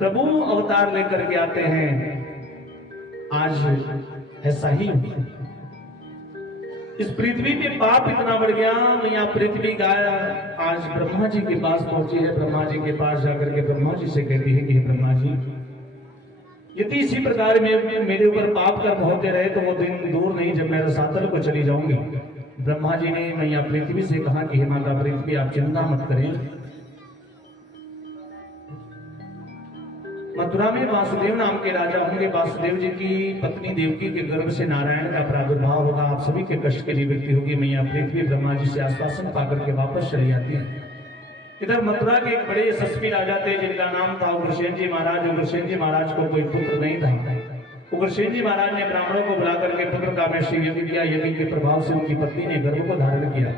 प्रभु अवतार लेकर के आते हैं। आज ऐसा ही इस पृथ्वी पे पाप इतना बढ़ गया, यहाँ पृथ्वी गाया आज ब्रह्मा जी के पास पहुंची है। ब्रह्मा जी के पास जाकर के ब्रह्मा जी से कहती है कि ब्रह्मा जी, यदि इसी प्रकार में मेरे ऊपर पाप कर्म होते रहे तो वो दिन दूर नहीं जब मैं रसातल को चली जाऊंगी। ब्रह्मा जी ने मैया पृथ्वी से कहा कि हे माता पृथ्वी, आप चिंता मत करें। मथुरा में वासुदेव नाम के राजा होंगे। वासुदेव जी की पत्नी देवकी के गर्भ से नारायण का प्रादुर्भाव होगा। आप सभी के कष्ट की निवृत्ति होगी। मैया पृथ्वी ब्रह्मा जी से आश्वासन पाकर के वापस चली जाती है। इधर मथुरा के एक बड़े यशस्वी राजा थे जिनका नाम था उग्रसेन जी महाराज। उग्रसेन जी महाराज को कोई पुत्र नहीं था। उग्रसेन जी महाराज ने ब्राह्मणों को बुला करके पुत्र का आदेश यज्ञ किया। यज्ञ के प्रभाव से उनकी पत्नी ने गर्भ को धारण किया।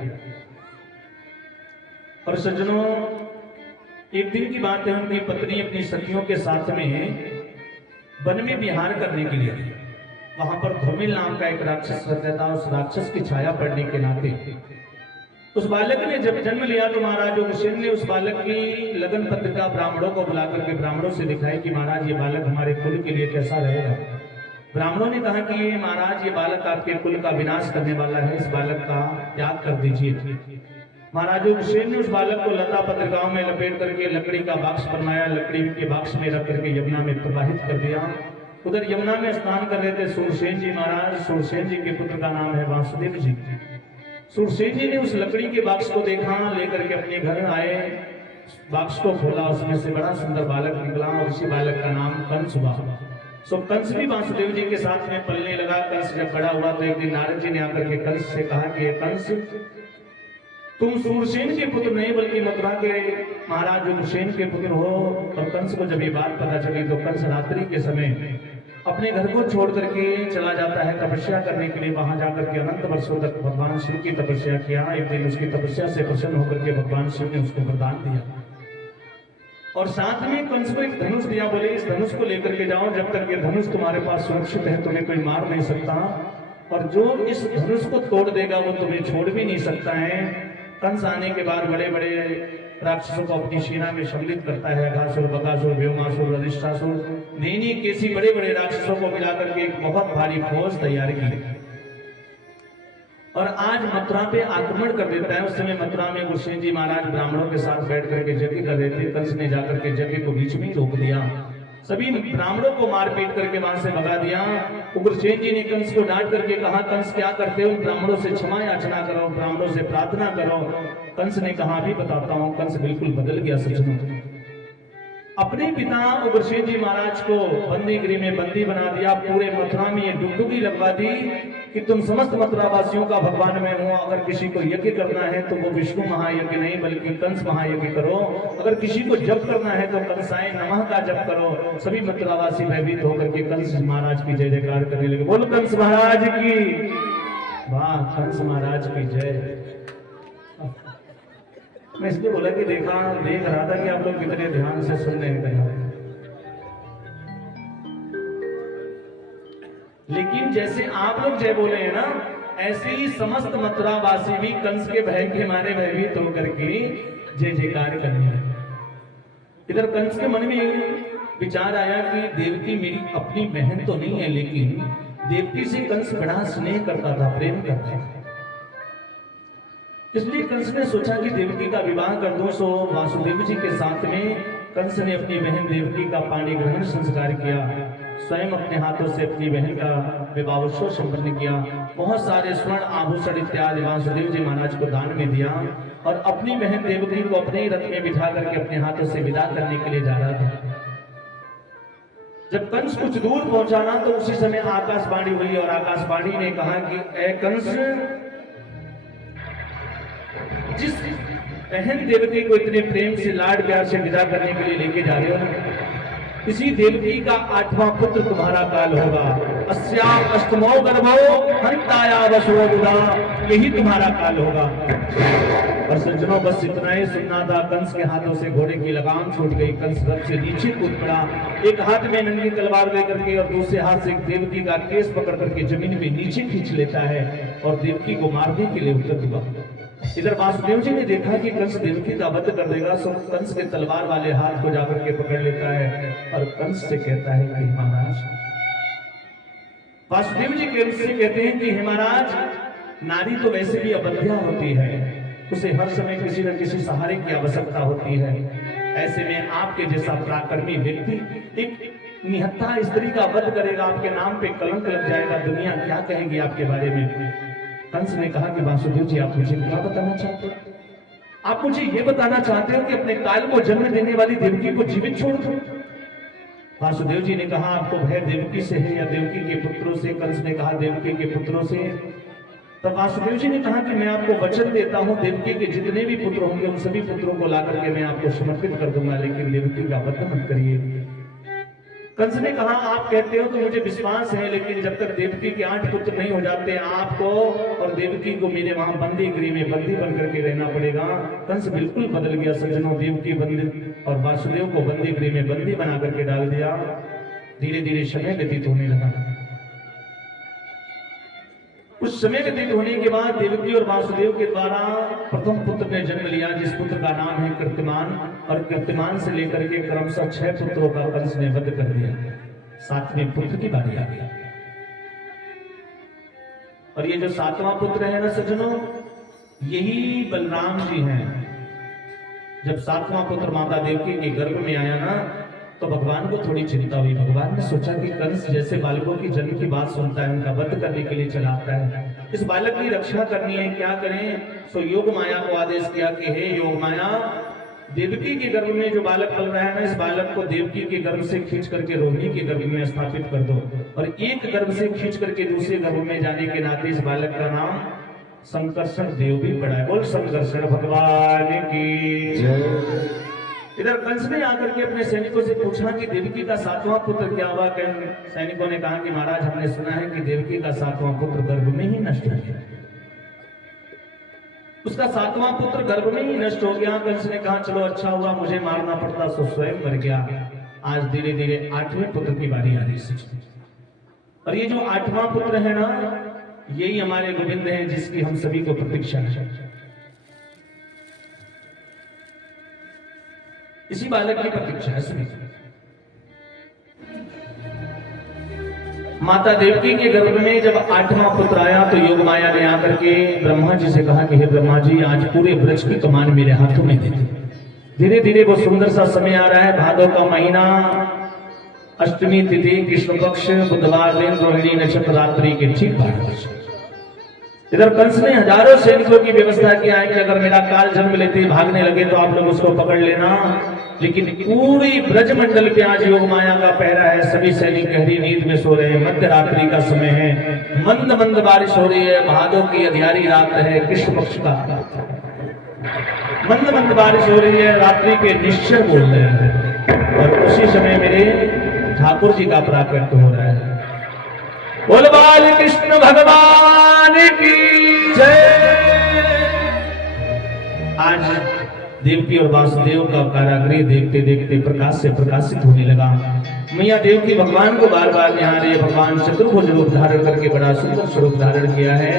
और सज्जनों, एक दिन की बात है, उनकी पत्नी अपनी सखियों के साथ में वन में विहार करने के लिए, वहां पर धूमिल नाम का एक राक्षस रहता था। उस राक्षस की छाया पड़ने के नाते उस बालक ने जब जन्म लिया तो महाराज उग्रसेन ने उस बालक की लगन पत्रिका ब्राह्मणों को बुलाकर के ब्राह्मणों से दिखाई कि महाराज ये बालक हमारे कुल के लिए कैसा रहेगा। ब्राह्मणों ने कहा कि ये महाराज, ये बालक आपके कुल का विनाश करने वाला है, इस बालक का त्याग कर दीजिए। महाराज उग्रसेन ने उस बालक को लता पत्रिकाओं में लपेट करके लकड़ी का बाक्स बनवाया। लकड़ी के बाक्स में रख करके यमुना में प्रवाहित कर दिया। उधर यमुना में स्नान कर रहे थे सूरसेन जी महाराज। सूरसेन जी के पुत्र का नाम है वासुदेव जी। सूरसेन जी ने उस लकड़ी के बाक्स को देखा, लेकर के अपने घर आए, बाक्स को खोला, उसमें से बड़ा सुंदर बालक निकला और उसी बालक का नाम कंस हुआ। सो कंस भी वासुदेव जी के साथ में पलने लगा। कंस जब बड़ा हुआ तो एक दिन नारद जी ने आकर के कंस से कहा कि कंस, तुम सूरसेन के पुत्र नहीं बल्कि मथुरा के महाराज उग्रसेन के पुत्र हो। और कंस को जब ये बात पता चली तो कंस रात्रि के समय अपने घर को छोड़ करके चला जाता है तपस्या करने के लिए। वहां जाकर के अनंत वर्षों तक भगवान शिव की तपस्या किया। एक दिन उसकी तपस्या से प्रसन्न होकर के भगवान शिव ने उसको वरदान दिया और साथ में कंस को एक धनुष दिया। बोले इस धनुष को लेकर के जाओ, जब तक ये धनुष तुम्हारे पास सुरक्षित है तुम्हें कोई मार नहीं सकता, और जो इस धनुष को तोड़ देगा वो तुम्हें छोड़ भी नहीं सकता है। कंस आने के बाद बड़े बड़े राक्षसों को अपनी सेना में सम्मिलित करता है। अघासुर, बकासुर, व्योमासुर, अधिष्ठासुर, नैनी केसी बड़े बड़े राक्षसों को मिलाकर के एक बहुत भारी फौज तैयार की और आज मथुरा पे आक्रमण कर देता है। उस समय मथुरा में उग्रसेन जी महाराज ब्राह्मणों के साथ बैठ करके यज्ञ कर रहे थे। कंस ने जाकर के यज्ञ को बीच में ही रोक दिया। सभी ब्राह्मणों को मारपीट करके वहां से भगा दिया। उग्रसेन जी ने कंस को डांट करके कहा, कंस क्या करते हो, ब्राह्मणों से क्षमा याचना करो, ब्राह्मणों से प्रार्थना करो। कंस ने कहा अभी बताता हूं। कंस बिल्कुल बदल गया सज्जनों। अपने पिता उग्रसेन जी महाराज को बंदी गृह में बंदी बना दिया। पूरे मथुरा में ये डुगडुगी लगवा दी कि तुम समस्त मथुरा वासियों का भगवान मैं हूं। अगर किसी को यज्ञ करना है तो वो विष्णु महायज्ञ नहीं बल्कि कंस महायज्ञ करो। अगर किसी को जप करना है तो कंसाय नमः का जप करो। सभी मथुरावासी भयभीत होकर के कंस महाराज की जय जयकार करने लगे। बोलो कंस महाराज की वाह, कंस महाराज की जय। मैं इसलिए बोला कि देख रहा था कि आप लोग कितने ध्यान से सुन रहे हैं। लेकिन जैसे आप लोग जय बोले हैं ना, ऐसे ही समस्त मथुरावासी भी कंस के भय के मारे भयभीत होकर के जय जयकार करने लगे। इधर कंस के मन में विचार आया कि देवकी मेरी अपनी बहन तो नहीं है, लेकिन देवकी से कंस बड़ा स्नेह करता था, प्रेम करता था। इसलिए कंस ने सोचा कि देवकी का विवाह कर दो। सो वासुदेव जी के साथ में कंस ने अपनी बहन देवकी का पाणी ग्रहण संस्कार किया। स्वयं अपने हाथों से अपनी बहन का विवाहोत्सव संपन्न किया। बहुत सारे स्वर्ण आभूषण इत्यादि वासुदेव जी महाराज को दान में दिया और अपनी बहन देवकी को अपने ही रथ में बिठा करके अपने हाथों से विदा करने के लिए जा रहा था। जब कंस कुछ दूर पहुंचा ना तो उसी समय आकाशवाणी हुई और आकाशवाणी ने कहा कि ए कंस, जिस बहन देवकी को इतने प्रेम से लाड प्यार से विदा करने के लिए लेके जा रहे हो ना, इसी देवकी का 8वां पुत्र तुम्हारा काल होगा। अस्याम अष्टमो गर्भो हंताया वसुओ बुधा, यही तुम्हारा काल होगा। और सज्जनों बस इतना ही सुनना था। कंस के हाथों से घोड़े की लगाम छूट गई। कंस रथ से नीचे कूद पड़ा। एक हाथ में नंगी तलवार लेकर के और दूसरे हाथ से देवकी का केस पकड़ करके जमीन में नीचे खींच लेता है और देवकी को मारने के लिए उतर हुआ। इधर वासुदेव जी ने देखा कि कंस देवकी का वध कर देगा, सो कंस के तलवार वाले हाथ को जाकर के पकड़ लेता है और कंस से कहता है कि महाराज, वासुदेव जी कंस से कहते हैं कि हे महाराज, नारी तो वैसे भी अबध्या होती है, उसे हर समय किसी न किसी सहारे की आवश्यकता होती है। ऐसे में आपके जैसा पराक्रमी व्यक्ति एक निहत्था स्त्री का वध करेगा, आपके नाम पे कलंक लग जाएगा, दुनिया क्या कहेगी आपके बारे में। कंस ने कहा कि वासुदेव जी, आप मुझे क्या बताना चाहते हो? आप मुझे ये बताना चाहते हो कि अपने काल को जन्म देने वाली देवकी को जीवित छोड़ दो? वासुदेव जी ने कहा, आपको भय देवकी से है या देवकी के पुत्रों से? कंस ने कहा, देवकी के पुत्रों से। तब वासुदेव जी ने कहा कि मैं आपको वचन देता हूं, देवकी के जितने भी पुत्र होंगे उन सभी पुत्रों को लाकर के मैं आपको समर्पित कर दूंगा, लेकिन देवकी का वध मत करिए। कंस ने कहा, आप कहते हो तो मुझे विश्वास है, लेकिन जब तक देवकी के 8 पुत्र नहीं हो जाते, आपको और देवकी को मेरे वहां बंदी गृह में बंदी बन करके रहना पड़ेगा। कंस बिल्कुल बदल गया सज्जनों, देवकी बंदी और वासुदेव को बंदी गृह में बंदी बना करके डाल दिया। धीरे धीरे समय व्यतीत होने लगा। उस समय व्यतीत होने के बाद देवकी और वासुदेव के द्वारा प्रथम पुत्र ने जन्म लिया, जिस पुत्र का नाम है कीर्तिमान, और कीर्तिमान से लेकर के क्रमशः 6 पुत्रों का कंस ने वध कर दिया। 7वें पुत्र की बारी आ गई। और ये जो 7वां पुत्र है ना सज्जनों, यही बलराम जी हैं। जब 7वां पुत्र माता देवकी के गर्भ में आया ना, तो भगवान को थोड़ी चिंता हुई। भगवान ने सोचा कि कंस जैसे बालकों की जन्म की बात सुनता है, उनका वध करने के लिए चलाता है, इस बालक की रक्षा करनी है, क्या करें? सो योग माया को आदेश किया कि हे योग माया, देवकी के गर्भ में जो बालक पल रहा है ना, इस बालक को देवकी के गर्भ से खींच करके रोहिणी के गर्भ में स्थापित कर दो, और एक गर्भ से खींच करके दूसरे गर्भ में जाने के नाते इस बालक का नाम संकर्षण देव भी पड़ा है। बोल संकर्षण भगवान की जय। इधर कंस ने आकर के अपने सैनिकों से पूछा कि देवकी का 7वां पुत्र क्या हुआ? सैनिकों ने कहा कि महाराज, हमने सुना है कि देवकी का 7वां पुत्र गर्भ में ही नष्ट हो गया। उसका 7वां पुत्र गर्भ में ही नष्ट हो गया। कंस ने कहा, चलो अच्छा हुआ, मुझे मारना पड़ता सो स्वयं मर गया। आज धीरे धीरे 8वें पुत्र की बारी आ रही है। और ये जो 8वां पुत्र है ना, यही हमारे गोविंद है, जिसकी हम सभी को प्रतीक्षा है। इसी बालक की प्रतीक्षा है सभी। माता देवकी के गर्भ में जब 8वां पुत्र आया, तो योग माया ने आकर के ब्रह्मा जी से कहा कि हे ब्रह्मा जी, आज पूरे ब्रज की कमान मेरे हाथों में दे दो। धीरे धीरे वो सुंदर सा समय आ रहा है, भादो का महीना, अष्टमी तिथि, कृष्ण पक्ष, बुधवार दिन, रोहिणी नक्षत्र, रात्रि के ठीक 12 बजे। इधर कंस ने हजारों सैनिकों की व्यवस्था किया है कि अगर मेरा काल जन्म लेते भागने लगे तो आप लोग उसको पकड़ लेना। लेकिन पूरी ब्रजमंडल पे आज योग माया का पहरा है, सभी सैनिक गहरी नींद में सो रहे हैं। मध्य रात्रि का समय है, मंद मंद बारिश हो रही है, भादों की अंधियारी रात है, कृष्ण पक्ष का मंद मंद बारिश हो रही है, रात्रि के निश्चय बोल रहे हैं। और उसी समय मेरे ठाकुर जी का प्राकट्य हो रहा है। बोल बाल कृष्ण भगवान की जय। आज देवकी और वासुदेव का कारागृह देखते देखते प्रकाश से प्रकाशित होने लगा। मैया देवकी भगवान को बार बार ध्यान रहे। भगवान चतुर्भुज रूप धारण करके बड़ा सुंदर स्वरूप धारण किया है।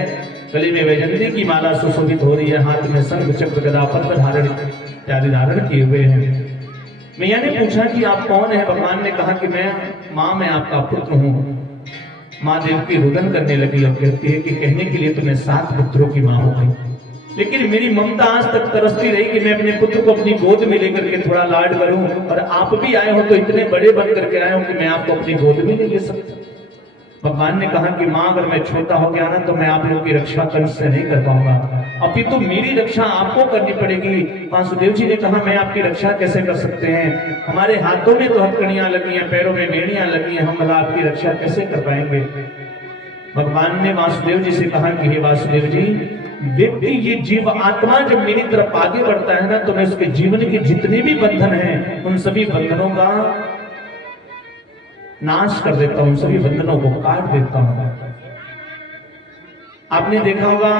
गले में वैजंती की माला सुशोभित हो रही है, हाथ में शंख चक्र गदा पद्म धारण इत्यादि धारण किए हुए हैं। मैया ने पूछा कि आप कौन है? भगवान ने कहा कि मैं आपका पुत्र हूँ। माँ देवकी रुदन करने लगी और कहती है कि कहने के लिए तो मैं 7 पुत्रों की माँ हो गई, लेकिन मेरी ममता आज तक तरसती रही कि मैं अपने पुत्र को अपनी गोद में लेकर के थोड़ा लाड करूं, और आप भी आए हो तो इतने बड़े बन करके आए हो कि मैं आपको अपनी गोद में नहीं ले सकता। भगवान ने कहा कि माँ, अगर मैं छोटा हो गया ना तो मैं आप लोगों की रक्षा कंस से नहीं कर पाऊंगा, अभी तो मेरी रक्षा आपको करनी पड़ेगी। वासुदेव जी ने कहा, मैं आपकी रक्षा कैसे कर सकते हैं? हमारे हाथों में तो हथकड़ियां लगी हैं, पैरों में बेड़ियां लगी हैं, हम भला आपकी रक्षा कैसे कर पाएंगे? भगवान ने वासुदेव जी से कहा कि हे वासुदेव जी, व्यक्ति ये जीव आत्मा जब मेरी तरफ आगे बढ़ता है ना, तो मैं उसके जीवन के जितने भी बंधन हैं उन सभी बंधनों का नाश कर देता हूं, सभी बंधनों को काट देता हूं। आपने देखा होगा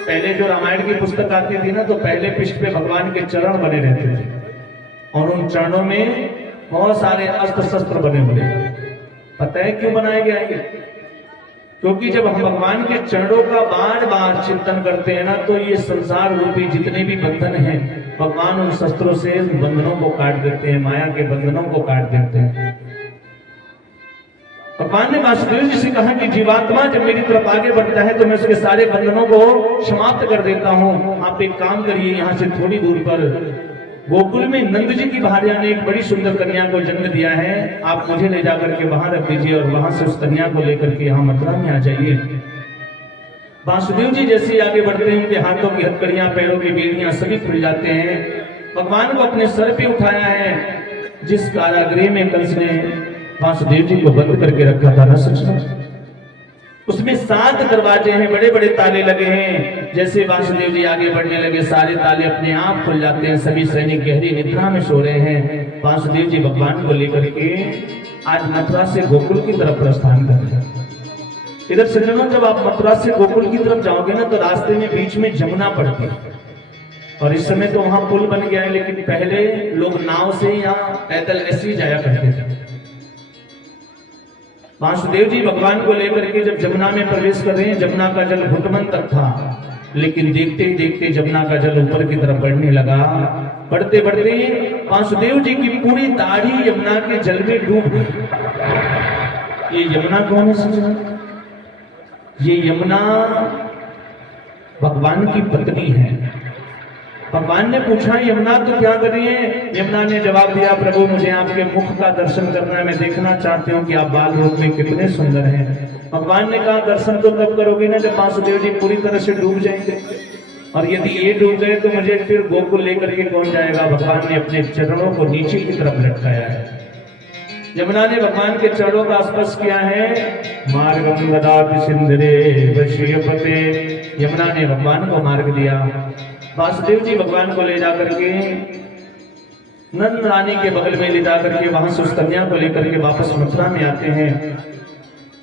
पहले जो रामायण की पुस्तक आती थी ना, तो पहले पृष्ठ पे भगवान के चरण बने रहते थे और उन चरणों में बहुत सारे अस्त्र शस्त्र बने हुए। पता है क्यों बनाया गया है? क्योंकि जब हम भगवान के चरणों का बार बार चिंतन करते हैं ना, तो ये संसार रूपी जितने भी बंधन हैं, भगवान उन शस्त्रों से बंधनों को काट देते हैं, माया के बंधनों को काट देते हैं। भगवान ने वासुदेव जी से कहा कि जीवात्मा जब मेरी तरफ आगे बढ़ता है तो मैं उसके सारे बंधनों को समाप्त कर देता हूँ। आप एक काम करिए, यहाँ से थोड़ी दूर पर गोकुल में नंद जी की भार्या ने एक बड़ी सुंदर कन्या को जन्म दिया है, आप मुझे ले जाकर के वहां रख दीजिए और वहां से उस कन्या को लेकर के यहाँ मथुरा में आ जाइए। वासुदेव जी जैसे ही आगे बढ़ते हैं, उनके हाथों की हथकड़ियां, पैरों की बेड़ियां सभी खुल जाते हैं। भगवान को अपने सर पे उठाया है। जिस कारागृह में कंस ने वासुदेव जी को बंद करके रखा था ना, सच उसमें 7 दरवाजे हैं, बड़े बड़े ताले लगे हैं। जैसे वासुदेव जी आगे बढ़ने लगे, सारे ताले अपने आप खुल जाते हैं। सभी सैनिक गहरी निद्रा में सो रहे हैं। वासुदेव जी भगवान को लेकर के आज मथुरा से गोकुल की तरफ प्रस्थान कर रहे हैं। इधर सज्जनों, जब आप मथुरा से गोकुल की तरफ जाओगे ना, तो रास्ते में बीच में जमुना पड़ती है। और इस समय तो वहां पुल बन गया है, लेकिन पहले लोग नाव से या पैदल ऐसे ही जाया करते थे। वासुदेव जी भगवान को लेकर के जब जमुना में प्रवेश कर रहे हैं, जमुना का जल घुटमन तक था, लेकिन देखते ही देखते जमुना का जल ऊपर की तरफ बढ़ने लगा। बढ़ते बढ़ते वासुदेव जी की पूरी दाढ़ी यमुना के जल में डूब गई। ये यमुना कौन है? ये यमुना भगवान की पत्नी है। भगवान ने पूछा, यमुना तो क्या कर रही है? यमुना ने जवाब दिया, प्रभु मुझे आपके मुख का दर्शन करना है, मैं देखना चाहती हूँ कि आप बाल रूप में कितने सुंदर हैं। भगवान ने कहा, दर्शन तो तब करोगे ना जब वासुदेव जी पूरी तरह से डूब जाएंगे, और यदि ये डूब गए तो मुझे फिर गोकुल लेकर के कौन जाएगा? भगवान ने अपने चरणों को नीचे की तरफ लटकाया है। यमुना ने भगवान के चरणों का स्पर्श किया है। मार्गम ददाति सिंधुरे वशीयपते, यमुना ने भगवान को मार्ग दिया। वासुदेव जी भगवान को ले जाकर के नंद रानी के बगल में ले जाकर के वहां से उस कन्या को लेकर के वापस मथुरा में आते हैं।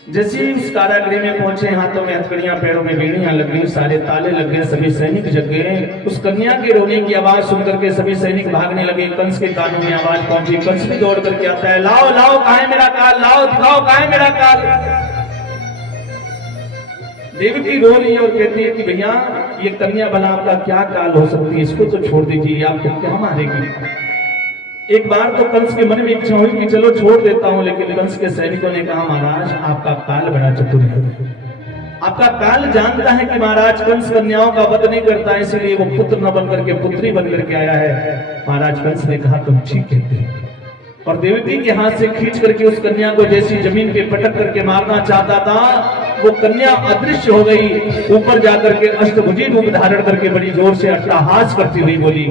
जैसे ही उस कारागृह में पहुंचे, हाथों में हथकड़ियां, पैरों में बेड़ियां लग गई, सारे ताले लग गए, सभी सैनिक जग गए। उस कन्या के रोने की आवाज सुनकर के सभी सैनिक भागने लगे। कंस के कानों में आवाज पहुंची। कंस भी दौड़ करके आता है, लाओ लाओ, कहाँ है मेरा काल? लाओ दिखाओ, कहाँ है मेरा काल? देवकी रो रही है और कहती है कि भैया ये कन्या भला आपका क्या काल हो सकती है, इसको तो छोड़ दीजिए, आपको क्या मारेगी? एक बार तो कंस के मन में इच्छा हुई कि चलो छोड़ देता हूं, लेकिन कंस के सैनिकों ने कहा, महाराज आपका काल बड़ा चतुर है, आपका काल जानता है कि महाराज कंस कन्याओं का वध नहीं करता, इसलिए वो पुत्र न बनकर के पुत्री बनकर के आया है। महाराज कंस ने कहा, तुम ठीक कहते हो, और देवकी के हाथ से खींच करके उस कन्या को जैसी जमीन पे पटक करके मारना चाहता था, वो कन्या अदृश्य हो गई। ऊपर जाकर के अष्टभुजी रूप धारण करके बड़ी जोर से अट्टहास करती हुई बोली,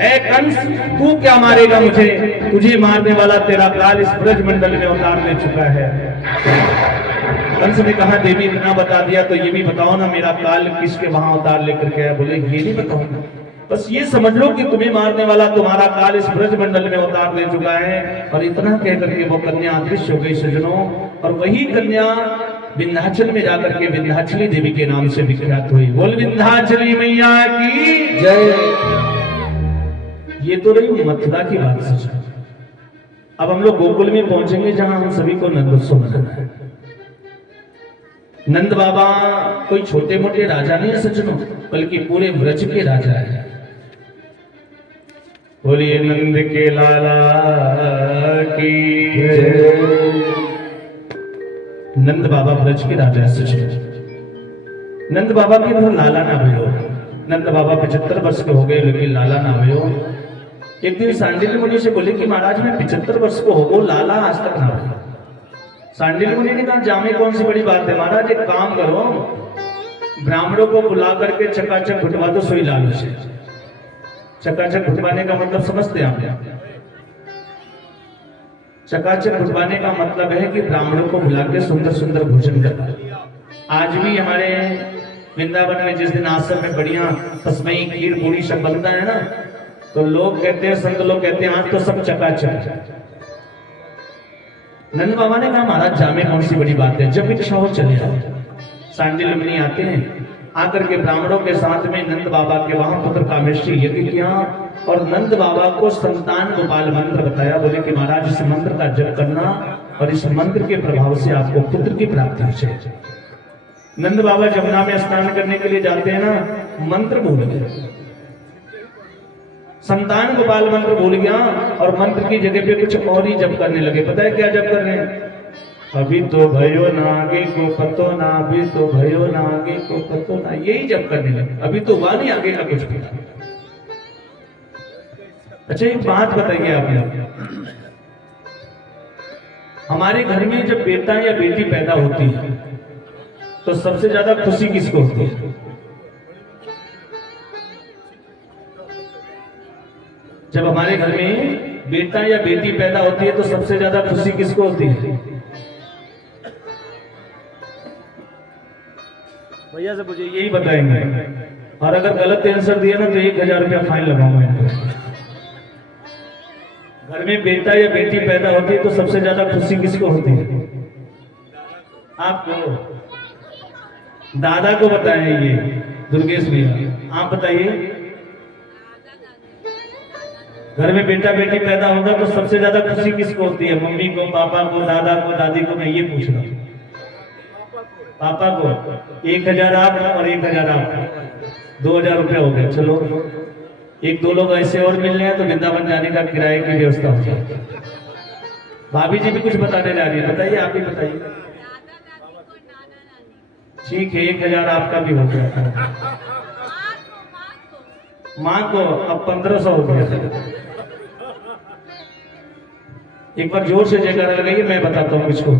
ऐ कंस, तू क्या मारेगा मुझे? तुझे मारने वाला तेरा काल इस ब्रज मंडल में उतार ले चुका है। कंस ने कहा, देवी इतना बता दिया तो ये भी बताओ ना, मेरा काल किसके वहां उतार लेकर के आया? बोले, ये नहीं बताऊंगा, बस ये समझ लो कि तुम्हें मारने वाला तुम्हारा काल इस ब्रज मंडल में उतार दे चुका है। और इतना कहकर के वो कन्या अदृश्य हो गई सज्जनों। और वही कन्या विंध्याचल में जाकर के विंध्याचली देवी के नाम से विख्यात हुई। बोल विंध्याचली मैया की जय। ये तो रही मथुरा की बात सच। अब हम लोग गोकुल में पहुंचेंगे, जहां हम सभी को नंदोत्सव मनाना है। नंद बाबा कोई छोटे मोटे राजा नहीं है सज्जनों, बल्कि पूरे ब्रज के राजा है। बोलिए नंद के लाला की जय। नंद बाबा ब्रज के राजा है। नंद बाबा के घर लाला ना भयो। नंद बाबा 75 वर्ष के हो गए, लेकिन लाला ना भयो। एक दिन सांडिल्य मुनि से बोले कि महाराज मैं 75 वर्ष को हो गो, लाला आज तक ना भयो। सांडिल्य मुनि ने कहा, जामे कौन सी बड़ी बात है महाराज, एक काम करो, ब्राह्मणों को बुला करके चकाचक घुटवा दो सोई लालू से। चकाचक घुटवाने का मतलब समझते हैं आप? चकाचक घुटवाने का मतलब है कि ब्राह्मणों को बुला के सुंदर सुंदर भोजन करना। आज भी हमारे वृंदावन में जिस दिन आश्रम में बढ़िया तस्मई खीर पूरी सब बनता है ना, तो लोग कहते हैं, संत लोग कहते हैं, आज तो सब चकाचक। नंद बाबा ने कहा, महाराज जामे कौन सी बड़ी बात है, जब इच्छा हो चले जाओ। सांडिल्य मुनि आते हैं, आकर के ब्राह्मणों के साथ में नंद बाबा के वहां पुत्र कामेष्टि यज्ञ किया और नंद बाबा को संतान गोपाल मंत्र बताया। बोले कि महाराज इस मंत्र का जप करना और इस मंत्र के प्रभाव से आपको पुत्र की प्राप्ति हो जाएगी। नंद बाबा जमुना में स्नान करने के लिए जाते हैं ना, मंत्र भूल गए, संतान गोपाल मंत्र भूल गया और मंत्र की जगह पे कुछ और ही जप करने लगे। पता है क्या जप कर रहे हैं? अभी तो भयो ना आगे को पतो ना, अभी तो भयो ना आगे को पतो ना, यही जप करने लगे। अभी तो हुआ नहीं आगे का कुछ भी। अच्छा एक बात बताइए आप लोग, हमारे घर में जब बेटा या बेटी पैदा होती है तो सबसे ज्यादा खुशी किसको होती है? जब हमारे घर में बेटा या बेटी पैदा होती है तो सबसे ज्यादा खुशी किसको होती है? भैया से पूछिए, यही बताएंगे। और अगर गलत आंसर दिया ना तो 1000 रुपया फाइन लगाऊंगा। घर में बेटा या बेटी पैदा होती है तो सबसे ज्यादा खुशी किसको होती है? आपको, दादा को बताएं। ये दुर्गेश भैया आप बताइए, घर में बेटा बेटी पैदा होगा तो सबसे ज्यादा खुशी किसको होती है? मम्मी को, पापा को, दादा को, दादी को? मैं ये पूछ रहा हूँ। पापा को 1000 आप और 1000 आप, 2000 रुपया हो गया। चलो एक दो लोग ऐसे और मिल रहे हैं तो वृंदावन जाने का किराए की व्यवस्था हो जाए। भाभी जी भी कुछ बताने जा रही है, बताइए, आप ही बताइए। ठीक है, 1000 आपका भी हो गया। माँ को अब 1500 हो गया। एक बार जोर से जयकारा लगाइए, मैं बताता हूँ किसको।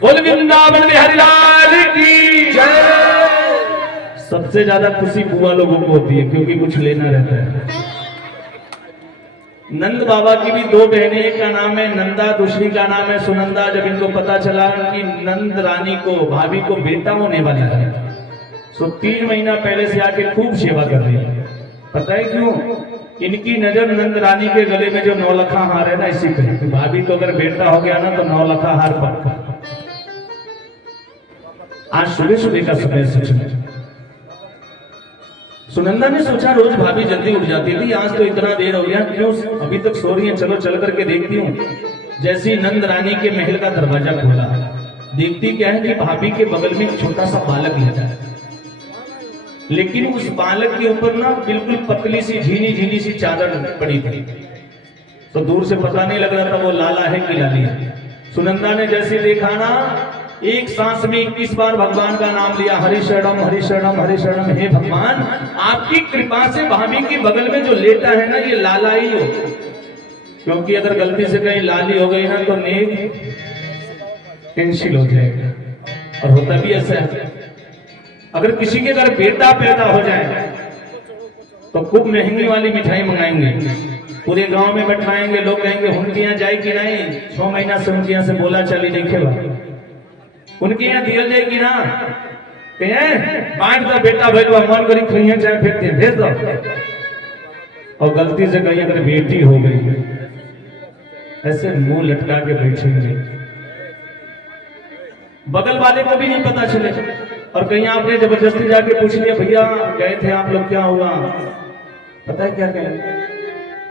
बोल वृंदावन बिहारी लाल की जय। सबसे ज्यादा खुशी बुआ लोगों को होती है क्योंकि कुछ लेना रहता है। नंद बाबा की भी 2 बहनें, एक का नाम है नंदा, दूसरी का नाम है सुनंदा। जब इनको पता चला कि नंद रानी को, भाभी को बेटा होने वाला है तो 3 महीना पहले से आके खूब सेवा कर रही है। पता है क्यों? इनकी नजर नंद रानी के गले में जो 9 लखा हार है ना, इसी पे। भाभी को अगर बेटा हो गया ना तो 9 लखा हार पक्का। आज सुबह सुबह का समय सच में सुनंदा ने सोचा रोज भाभी जल्दी उठ जाती थी, आज तो इतना देर हो गया, क्यों अभी तक सो रही है? चलो चल करके देखती हूँ। जैसे ही नंद रानी के महल का दरवाजा खोला, देखती क्या है कि भाभी के बगल में एक छोटा सा बालक लेटा है, लेकिन उस बालक के ऊपर ना बिल्कुल पतली सी झीनी झीनी सी चादर पड़ी थी। तो दूर से पता नहीं लग रहा था वो लाला है कि लाली है। सुनंदा ने जैसे देखा ना, एक सांस में 21 बार भगवान का नाम लिया, हरि शरणम हरि शरणम हरि शरणम। हे भगवान, आपकी कृपा से भाभी के बगल में जो लेटा है ना, ये लाला ही हो, क्योंकि अगर गलती से कहीं लाली हो गई ना तो नेक कैंसिल हो जाएगा। और होता भी ऐसा है, अगर किसी के घर बेटा पैदा हो जाए तो खूब महंगी वाली मिठाई मंगाएंगे, पूरे गांव में बैठाएंगे, लोग कहेंगे उनके यहाँ जाए कि नहीं। 6 महीना से उनके यहाँ से बोला चली नहीं खेला, उनके यहाँ दिया जाएगी ना, बांट दो बेटा भाई तो मन करी खइया चाहे फिर भेज दो। और गलती से कहीं अगर बेटी हो गई, ऐसे मुंह लटका के बैठेंगे, बगल वाले को भी नहीं पता चले। और कहीं आपने जबरदस्ती जाके पूछ लिया, भैया गए थे आप लोग, क्या हुआ? पता है क्या कहें?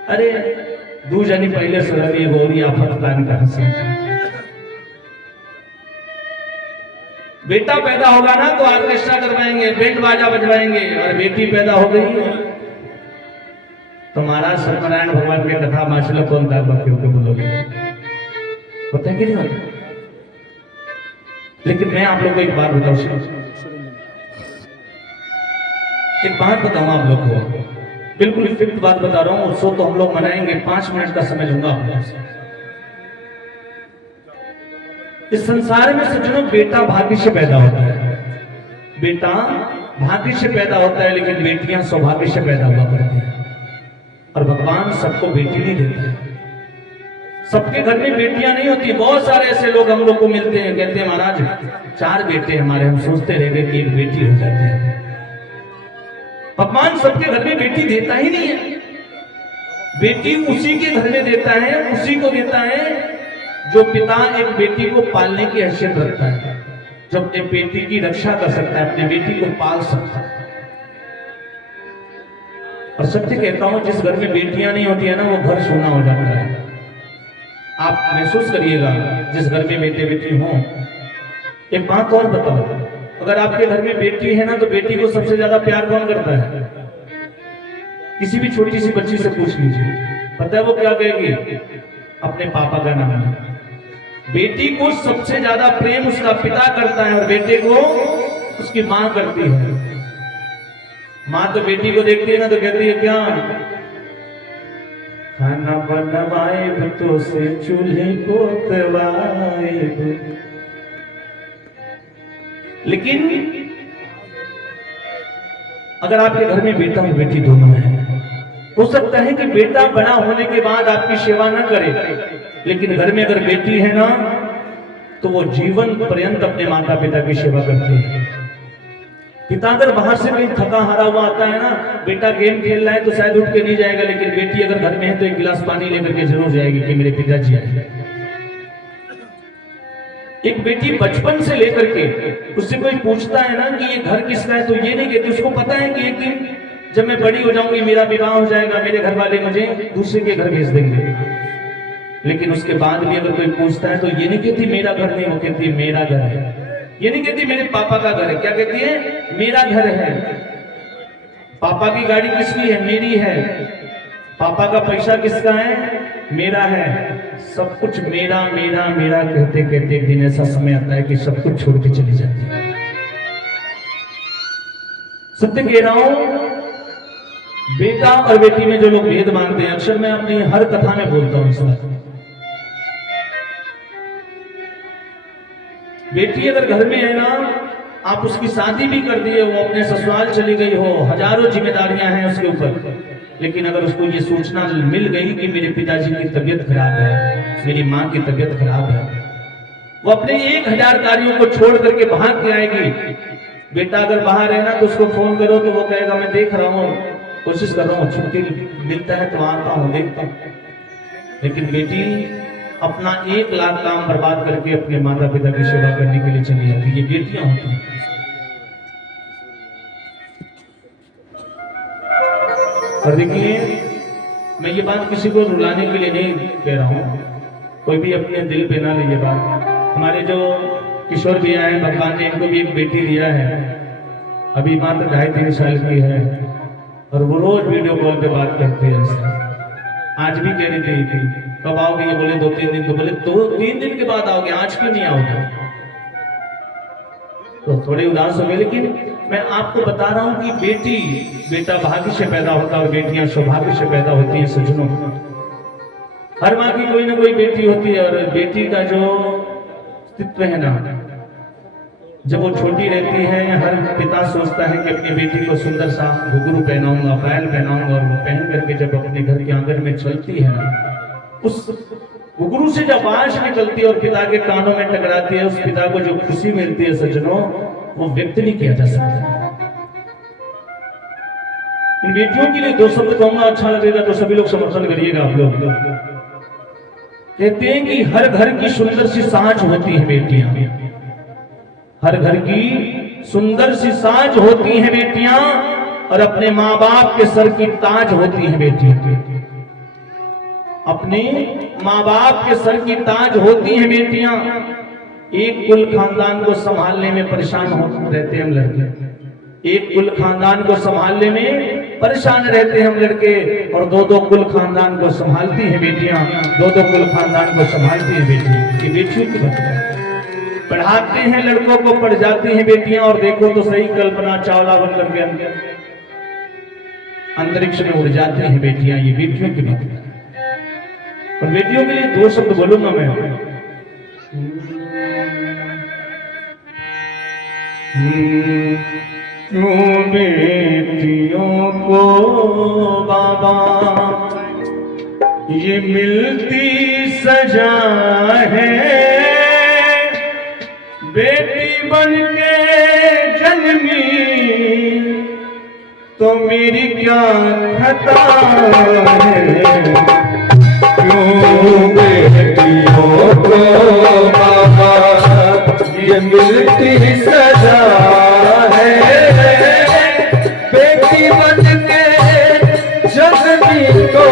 अरे 2 जनी पहले सुरभी गोरी आफत कान का हंसी। बेटा पैदा होगा ना तो ऑर्केस्ट्रा करवाएंगे, बैंड बाजा बजवाएंगे। और बेटी पैदा हो गई तो महाराज सत्यनारायण भगवान की कथा माशा कौन था क्यों बोलोगे? पता है कि नहीं होता? लेकिन मैं आप लोग को एक बात बताऊं, एक बात बताऊं आप लोग को, बिल्कुल फिक्स बात बता रहा हूं। उत्सव तो हम लोग मनाएंगे, 5 मिनट का समय लूंगा आप लोग से। इस संसार में सज्जनों बेटा भाग्य से पैदा होता है, बेटा भाग्य से पैदा होता है, लेकिन बेटियां सौभाग्य से पैदा हुआ करती हैं। और भगवान सबको बेटी नहीं देते, सबके घर में बेटियां नहीं होती। बहुत सारे ऐसे लोग हम लोग को मिलते हैं, कहते हैं महाराज 4 बेटे हमारे, हम सोचते रह गए कि 1 बेटी हो जाती है। भगवान सबके घर में बेटी देता ही नहीं है। बेटी उसी के घर में देता है, उसी को देता है जो पिता एक बेटी को पालने की हैसियत रखता है, जो अपने बेटी की रक्षा कर सकता है, अपनी बेटी को पाल सकता है। और सत्य कहता हूं, जिस घर में बेटियां नहीं होती है ना, वो घर सोना हो जाता है। आप महसूस करिएगा जिस घर में बेटे बेटी हों। एक बात और बताओ, अगर आपके घर में बेटी है ना, तो बेटी को सबसे ज्यादा प्यार कौन करता है? किसी भी छोटी सी बच्ची से पूछ लीजिए, पता है वो क्या कहेगी? अपने पापा का नाम है। बेटी को सबसे ज्यादा प्रेम उसका पिता करता है और बेटे को उसकी मां करती है। मां तो बेटी को देखती है ना तो कहती है क्या, खाना बनवाए तो से चूल्हे को तवाए। लेकिन अगर आपके घर में बेटा और बेटी दोनों है, हो सकता है कि बेटा बड़ा होने के बाद आपकी सेवा ना करे, लेकिन घर में अगर बेटी है ना तो वो जीवन पर्यंत अपने माता पिता की सेवा करती है। पिता अगर बाहर से कहीं थका हारा हुआ आता है ना, बेटा गेम खेल रहा है तो शायद उठ के नहीं जाएगा, लेकिन बेटी अगर घर में है तो एक गिलास पानी लेकर के जरूर जाएगी कि मेरे पिताजी आए। एक बेटी बचपन से लेकर के उससे कोई पूछता है ना कि ये घर किसका है, तो ये नहीं कहती, उसको पता है कि एक दिन जब मैं बड़ी हो जाऊंगी, मेरा विवाह हो जाएगा, मेरे घर वाले मुझे दूसरे के घर भेज देंगे। लेकिन उसके बाद भी अगर कोई पूछता है तो ये नहीं कहती मेरा घर नहीं, वो कहती मेरा घर है। ये नहीं कहती मेरे पापा का घर है, क्या कहती है? मेरा घर है। पापा की गाड़ी किसकी है? मेरी है। पापा का पैसा किसका है? मेरा है। सब कुछ मेरा मेरा मेरा कहते कहते एक दिन ऐसा समय आता है कि सब कुछ छोड़ के चली जाती है। सत्य कह रहा हूं, बेटा और बेटी में जो लोग भेद मानते हैं, अक्सर मैं अपनी हर कथा में बोलता हूं इस बात। बेटी अगर घर में है ना, आप उसकी शादी भी कर दिए, वो अपने ससुराल चली गई हो, हजारों जिम्मेदारियां हैं उसके ऊपर, लेकिन अगर उसको ये सूचना मिल गई कि मेरे पिताजी की तबीयत खराब है, मेरी माँ की तबीयत खराब है, वो अपने 1000 कार्यों को छोड़ करके भाग के आएगी। बेटा अगर बाहर है ना तो उसको फोन करो तो वो कहेगा मैं देख रहा हूँ, कोशिश कर रहा हूँ, छुट्टी मिलता है तो आता हूँ, देखता हूँ। लेकिन बेटी अपना 1 लाख काम बर्बाद करके अपने माता पिता की सेवा करने के लिए चली जाती है। ये बेटियां होती हैं। और देखिए, मैं ये बात किसी को रुलाने के लिए नहीं कह रहा हूं, कोई भी अपने दिल पे ना ले ये बात। हमारे जो किशोर भैया हैं, भगवान ने इनको भी एक बेटी दिया है, अभी मात्र 2.5-3 साल की है, और वो रोज वीडियो कॉल पे बात करते हैं। आज भी कह रही थी कब आओगे, ये बोले 2-3 दिन, तो बोले 2-3 दिन के बाद आओगे, आज क्यों नहीं आओगे? तो थोड़े उदास हो गए। लेकिन मैं आपको बता रहा हूं कि बेटा भाग्य से पैदा होता है और बेटियां सौभाग्य से पैदा होती हैं। सज्जनों, हर माँ की कोई ना कोई बेटी होती है, और बेटी का जो अस्तित्व है ना, जब वो छोटी रहती है, हर पिता सोचता है कि अपनी बेटी को सुंदर सा घुंघरू पहनाऊंगा, पायल पहनाऊंगा, और वो पहन करके जब अपने घर के आंगन में चलती है ना, उस घुंघरू से जब आवाज निकलती है और पिता के कानों में टकराती है, उस पिता को जो खुशी मिलती है सज्जनों, वो व्यक्त नहीं किया जा सकता। इन बेटियों के लिए 2 शब्द कहूंगा, अच्छा लगेगा तो सभी लोग समर्थन करिएगा। आप लोग कहते हैं कि हर घर की सुंदर सी साँझ होती है बेटियां, हर घर की सुंदर सी साँझ होती हैं बेटियां, और अपने माँ बाप के सर की ताज होती हैं बेटियां। अपने माँ बाप के सर की ताज होती हैं बेटियां। एक कुल खानदान को संभालने में परेशान होते रहते हैं हम लड़के, एक कुल खानदान को संभालने में परेशान रहते हैं हम लड़के, और 2-2 कुल खानदान को संभालती हैं बेटियां, 2-2 कुल खानदान को संभालती हैं बेटियां। ये बेटियों की बात है। पढ़ाते हैं लड़कों को, पढ़ जाती हैं बेटियां, और देखो तो सही कल्पना चावला बन करके अंतरिक्ष में उड़ जाती हैं बेटियां। ये बेटियों की बात है। और बेटियों के लिए 2 शब्द बोलूंगा मैं। क्यों बेटियों को बाबा ये मिलती सजा है, बेटी बन के जन्मी तो मेरी क्या खता है। क्यों बेटियों को बाबा ये मिलती सजा है, बेटी बन के जन्मी तो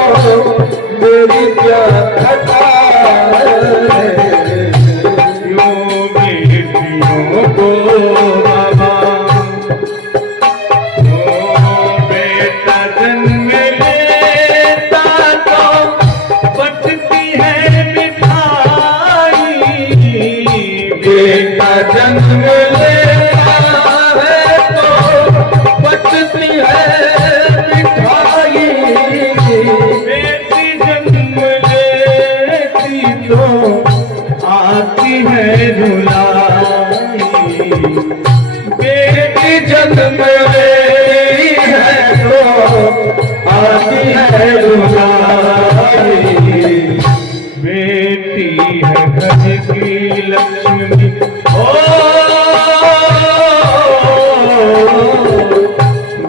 मेरी क्या खता है। क्यों बेटियों को बाबा जन्म लेता है तो बचती है मिठाई, बेटी जन्म लेती तो आती है रुलाई, बेटी जन्म लेती है तो आती है रुलाई, बेटी है घर की लक्ष्मी। ओ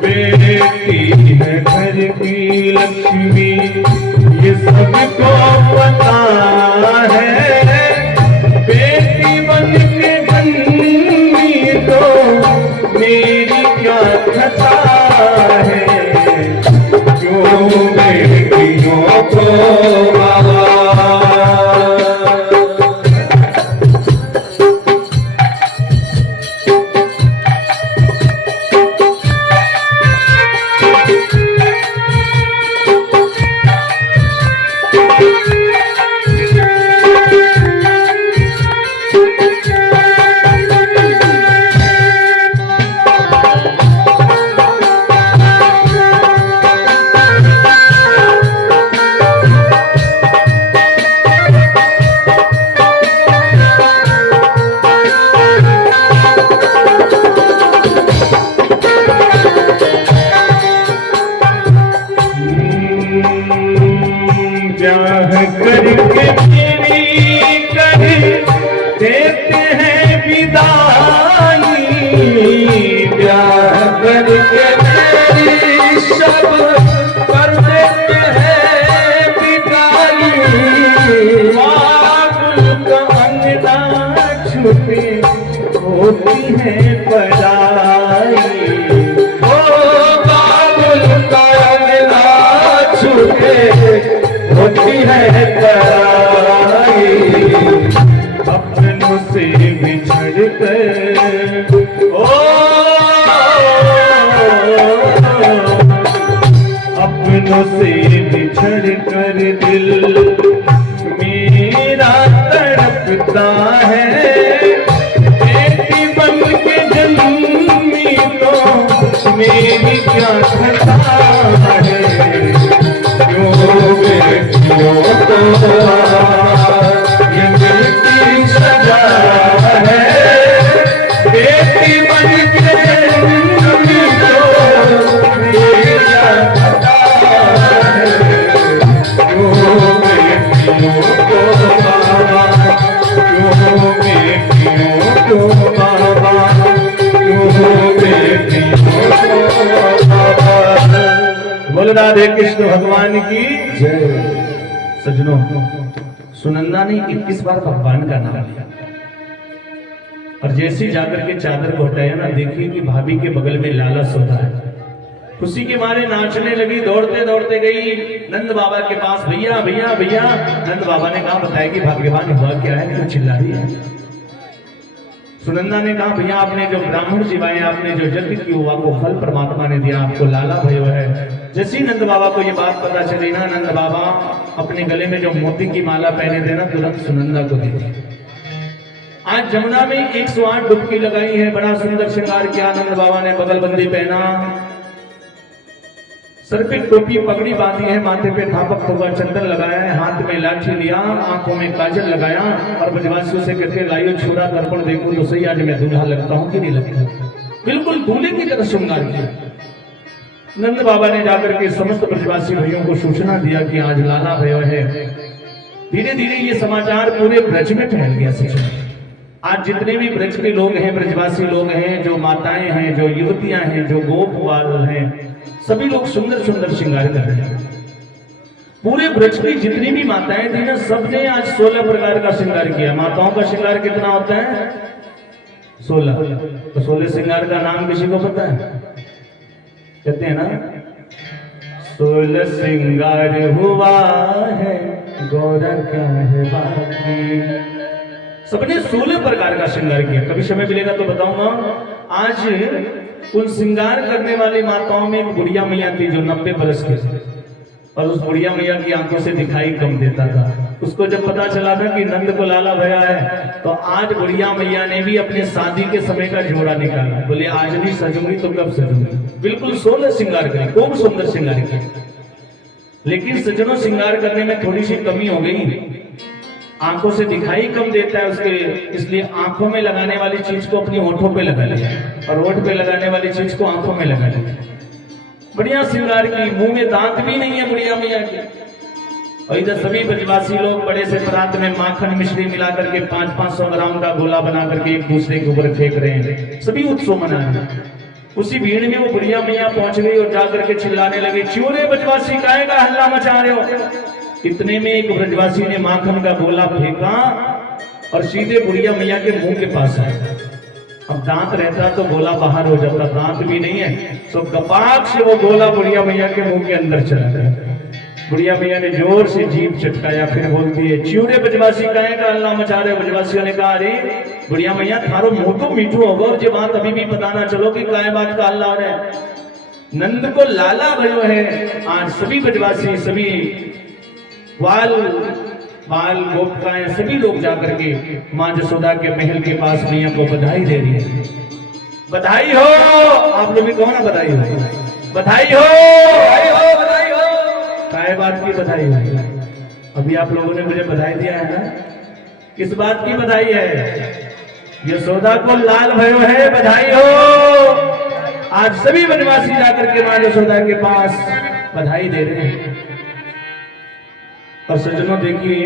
बेटी है घर की लक्ष्मी, ये सबको पता है। बेटी बन के जन्मी तो मेरी क्या खता है, क्यों बेटियों को करके तेरी कर देते हैं विदाई, ब्याह करके तेरी सब कर देते हैं विदाई, बाबुल का अंगना छुपे होती है पराई, ओ बाबुल का अंगना छुपे होती है पराई, अपनों से बिछड़ कर ओ अपनों से बिछड़ कर दिल मेरा तड़पता है। बेटी बन के जन्मी तो मेरी क्या खता है, बेटियों को ये मिलती सजा है, बेटी बन के जन्मी तो मेरी क्या खता है, क्यों बेटियों को बाबा, क्यों बेटियों को बाबा, क्यों बेटियों को बाबा। बोल राधे कृष्ण भगवान की जय। सजनों, सुनंदा ने 21 बार भगवान का नाम लिया और जैसे जाकर के चादर को हटाया ना, देखिए कि भाभी के बगल में लाला सोता है। खुशी के मारे नाचने लगी, दौड़ते दौड़ते गई नंद बाबा के पास, भैया भैया भैया। नंद बाबा ने कहा बताया कि भाग्यवान हुआ क्या है, क्यों चिल्ला रही है। सुनंदा ने कहा भैया आपने जो ब्राह्मण जिवाए, आपने जो यज्ञ की हुआ को फल परमात्मा ने दिया, आपको लाला भयो है। जैसे ही नंद बाबा को ये बात पता चली ना, नंद बाबा अपने गले में जो मोती की माला पहने थे ना, तुरंत सुनंदा को दी। आज जमुना में 108 डुबकी लगाई है, बड़ा सुंदर श्रृंगार किया नंद बाबा ने, बगलबंदी पहना, सर पे टोपी पगड़ी बांधी है, माथे पे थापक हुआ चंदन लगाया है, हाथ में लाठी लिया, आंखों में काजल लगाया और ब्रजवासियों से कहते लाइयो छोरा दर्पण देखो तो सही, आज मैं दूल्हा लगता हूँ कि नहीं लगता। बिल्कुल दूल्हे की तरह श्रृंगार किया। नंद बाबा ने जाकर के समस्त ब्रजवासी भाइयों को सूचना दिया कि आज लाला भयो है। धीरे धीरे ये समाचार पूरे ब्रज में फैल गया। शिक्षण आज जितने भी ब्रज के लोग हैं, ब्रजवासी लोग हैं, जो माताएं हैं, जो युवतियां हैं, जो गोपवाल हैं, सभी लोग सुंदर सुंदर श्रृंगार कर रहे हैं। पूरे ब्रज की जितनी भी माताएं थी ना, सबने आज 16 प्रकार का श्रृंगार किया। माताओं का श्रृंगार कितना होता है? 16। तो 16 श्रृंगार का नाम किसी को पता है? कहते हैं ना, 16 श्रृंगार हुआ है, गौरा क्या है बाकी। सबने 16 प्रकार का श्रृंगार किया। कभी समय मिलेगा तो बताऊंगा। आज उन श्रृंगार करने वाली माताओं में एक बुढ़िया मैया थी जो 90 बरस की थी, और उस बुढ़िया मैया की आंखों से दिखाई कम देता था। उसको जब पता चला था कि नंद को लाला भया है, तो आज बुढ़िया मैया ने भी अपने शादी के समय का जोड़ा निकाला। बोले आज नहीं सजूंगी तो कब सजूंगी। बिल्कुल सोलह श्रृंगार करी, खूब सुंदर श्रृंगार की। लेकिन सजनों श्रृंगार करने में थोड़ी सी कमी हो गई, आंखों से दिखाई कम देता है उसके, इसलिए आंखों में लगाने वाली चीज को अपनी होठों पे लगा लिया और होठ पे लगाने वाली चीज को आंखों में लगा लिया। बढ़िया श्रृंगार की, मुंह में दांत भी नहीं है बुढ़िया मैया के। और इधर सभी ब्रजवासी लोग बड़े से परात में माखन मिश्री मिला करके 500-500 ग्राम का गोला बना करके एक दूसरे के ऊपर फेंक रहे हैं, सभी उत्सव मना रहे हैं। उसी भीड़ में वो बुढ़िया मैया पहुंच गई और जाकर के चिल्लाने लगे, चोरे ब्रजवासी काहे का हल्ला मचा रहे हो। इतने में एक ब्रजवासी ने माखन का गोला फेंका और सीधे बुढ़िया मैया के मुंह के पास आया। अब दांत रहता तो गोला बाहर हो जाता, दांत भी नहीं है, तो गपाक से वो गोला बुढ़िया मैया के मुंह के अंदर चला गया। बुढ़िया मैया ने जोर से जीभ चटकाया, फिर बोलती है, चिड़े ब्रजवासी काहे का हल्ला मचा रहे। ब्रजवासियों ने कहा, अरे बुढ़िया मैया थारो मुंह तो मीठू होगा और ये बात अभी भी पता ना चलो कि काय बात का हल्ला हो रहा है। नंद को लाला भयो है। आज सभी ब्रजवासी, सभी बाल गोपिकाएं, सभी लोग जाकर के माँ जसोदा के महल के पास मैया को बधाई दे रही है। बधाई हो, आप लोग भी कहो ना बधाई हो, बधाई हो, बधाई हो, बधाई हो। काय बात की बधाई हो? अभी आप लोगों ने मुझे बधाई दिया है ना, किस बात की बधाई है? यशोदा को लाल भयो है, बधाई हो। आज सभी वनवासी जाकर के माँ यशोदा के पास बधाई दे रहे हैं। और सज्जनों देखिए,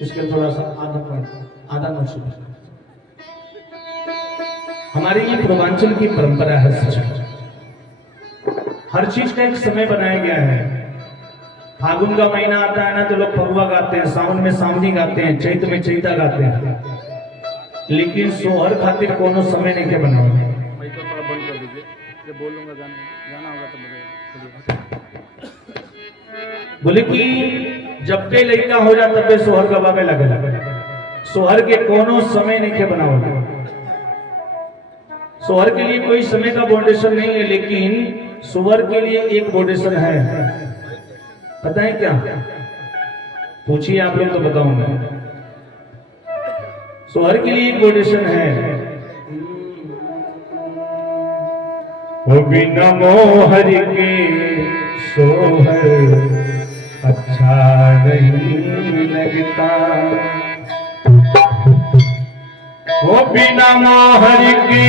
इसके थोड़ा सा आधा नोट, हमारी ये पूर्वांचल की परंपरा है सज्जनों, हर चीज का एक समय बनाया गया है। फागुन का महीना आता है ना तो लोग फगुआ गाते हैं, सावन में सावनी गाते हैं, चैत में चैता गाते हैं, लेकिन सोहर खातिर कोनो समय नहीं के बनाओ। बंद कर दीजिए, जब बोलूंगा गाना होगा तो बोले कि जब पे लड़का हो जा तब पे सोहर गवा में लगे। सोहर के कोनो समय नहीं के बनाओ। सोहर के लिए कोई समय का बाउंडेशन नहीं है, लेकिन सुअर के लिए एक बाउंडेशन है। पता है क्या? पूछिए आप लोग तो बताऊंगा। सोहर के लिए एक बाउंडेशन है, वो बिना मोहर के सोहर अच्छा नहीं लगता, वो बिना मोहर के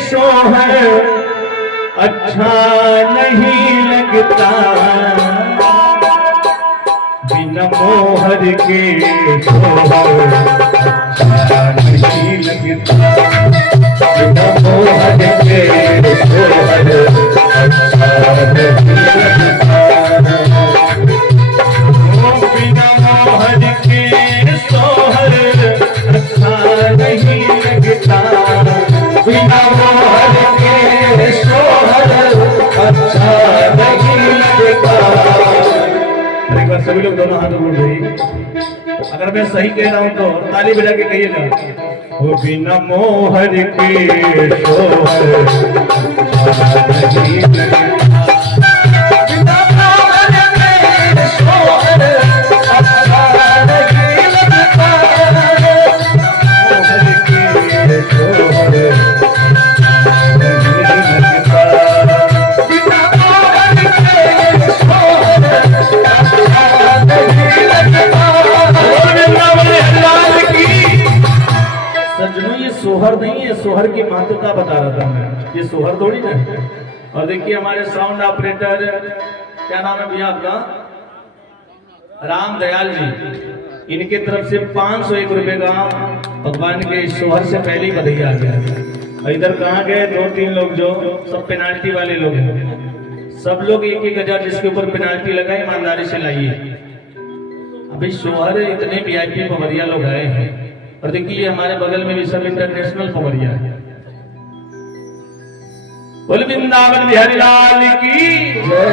सोहर अच्छा नहीं लगता, बिना मोहर के सोहर अच्छा नहीं लगता, बिना मोहर के सोहर अच्छा नहीं लगता, बिना मोहर के सोहर अच्छा नहीं लगता, बिना मोहर के सोहर अच्छा नहीं लगता। एक बार सभी लोग दोनों हाथ ऊपर उठाइए, अगर मैं सही कह रहा हूं तो ताली बजा के कहिएगा। वो बिना मोहर के सोहर अच्छा नहीं लगता, बिना मोहर के सोहर अच्छा नहीं लगता, मोहर के सोहर सोहर नहीं है, सोहर की महत्वता बता रहा था मैं, ये सोहर थोड़ी ना। और देखिए हमारे साउंड ऑपरेटर, क्या नाम है भैया आपका? राम दयाल जी, इनके तरफ से 501 रुपए का भगवान के सोहर से पहले ही बधाई आ गया। और इधर कहाँ गए 2-3 लोग जो सब पेनाल्टी वाले लोग हैं, सब लोग 1-1 हजार जिसके ऊपर पेनाल्टी लगाए ईमानदारी से लाइए। अभी सोहर इतने VIP पवरिया लोग आए हैं, और देखिए हमारे बगल में भी सब इंटरनेशनल पवरिया है। बोल वृंदावन बिहारी लाल की जय।